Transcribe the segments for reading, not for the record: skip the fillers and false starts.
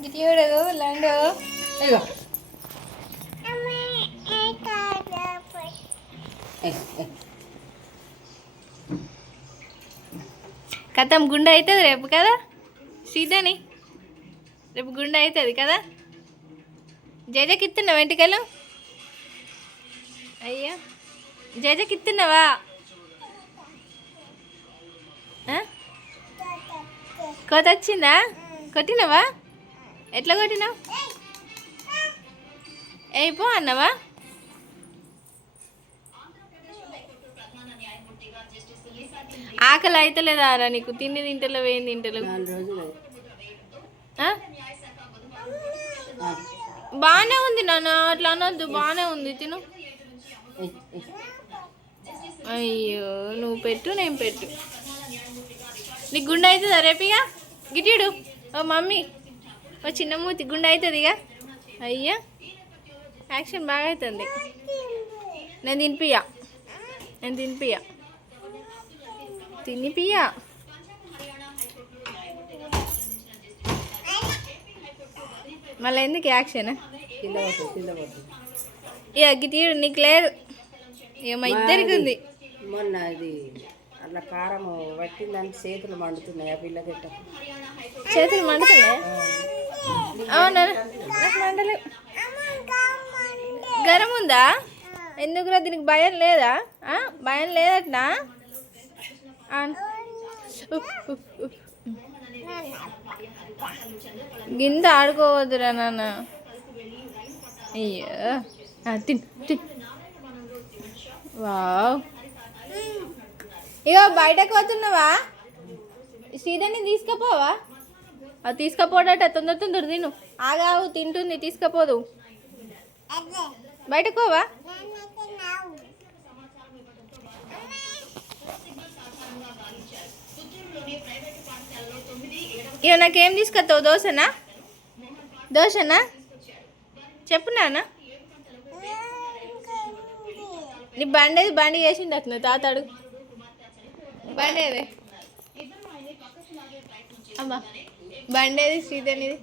గిటియోడు లండు ఇగో కథం గుండె అవుతుంది రేపు కదా సీదని రేపు గుండె అవుతుంది కదా జేజకి ఇస్తున్నావా వెంటికలు అయ్యా జేజకి ఇస్తున్నావా కోత వచ్చిందా కొట్టినవా ఎట్లా కొట్టినావు అయిపో అన్నవా ఆకలి అవుతలేదా రా నీకు తిండి తింటలేవు ఏం తింటలేవు బాగానే ఉంది నాన్న అట్లా అనొద్దు బాగానే ఉంది తిను అయ్యో నువ్వు పెట్టు నేను పెట్టు నీకు గుండె అవుతుందా రేపిగా గిట్టిడు ఓ మమ్మీ ఓ చిన్న మూతి గుండె అవుతుంది ఇక అయ్యా యాక్షన్ బాగా అవుతుంది నేను తినిపియా తినిపియా మళ్ళీ ఎందుకు యాక్షన్ ఇక గిట్టిడు నీకు లేదు ఇక మా ఇద్దరికి ఉంది మొన్న అది అట్లా కారం పట్టిందని చేతులు మండుతున్నాయి ఆ పిల్ల తిట్ట చేతులు మండుతున్నాయా అవునా నాకు మండలేవు గరం ఉందా ఎందుకురా దీనికి భయం లేదా భయం లేదట్నా గింద ఆడుకోవద్దురా నాన్న అయ్యో తిన్ వావ్ ఇక బయటకు పోతున్నావా శ్రీధర్ని తీసుకుపోవా అది తీసుకుపోడట తొందర తిను ఆగావు తింటుంది తీసుకుపోదు బయటకు పోవా ఇక నాకేం తీసుకొస్తావు దోశనా చెప్పు నాన్న నీ బండి చేసిండు అట్లా తాతాడు బండేది అమ్మా బండేది శ్రీధర్నిది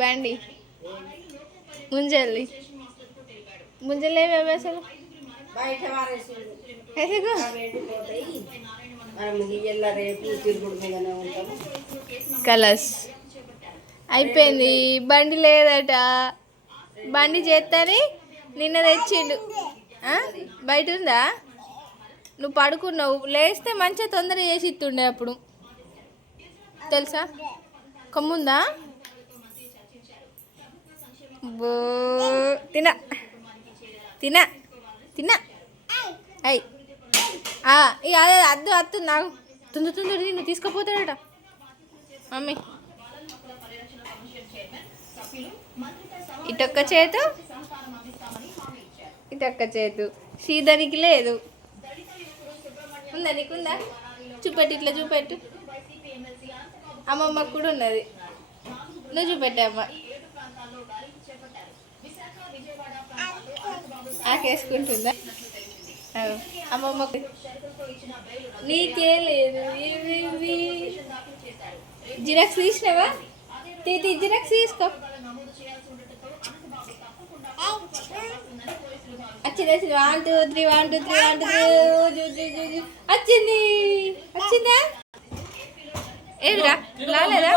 బండి ముంజలేవి అసలు కలర్స్ అయిపోయింది బండి లేదట బండి చేస్తాని నిన్న తెచ్చిండు బయట ఉందా నువ్వు పడుకున్నావు లేస్తే మంచిగా తొందరగా చేసి ఇస్తుండే అప్పుడు తెలుసా కొమ్ముందా బో తిన అయ్యి ఇక అదే అద్దు నాకు తొందర నిన్ను తీసుకుపోతాడట మమ్మీ ఇటొక్క చేతు శ్రీధరికి లేదు ఉందా నీకుందా చూపెట్టు ఇట్లా చూపెట్టు అమ్మమ్మకు కూడా ఉన్నది నువ్వు చూపెట్టే అమ్మ ఆకేసుకుంటుందా అమ్మమ్మకు నీకే లేదు జిరాక్స్ తీసినావా జిరాక్స్ తీసుకో వచ్చింది 1 2 3 వచ్చిందా ఏదిరా రాలేదా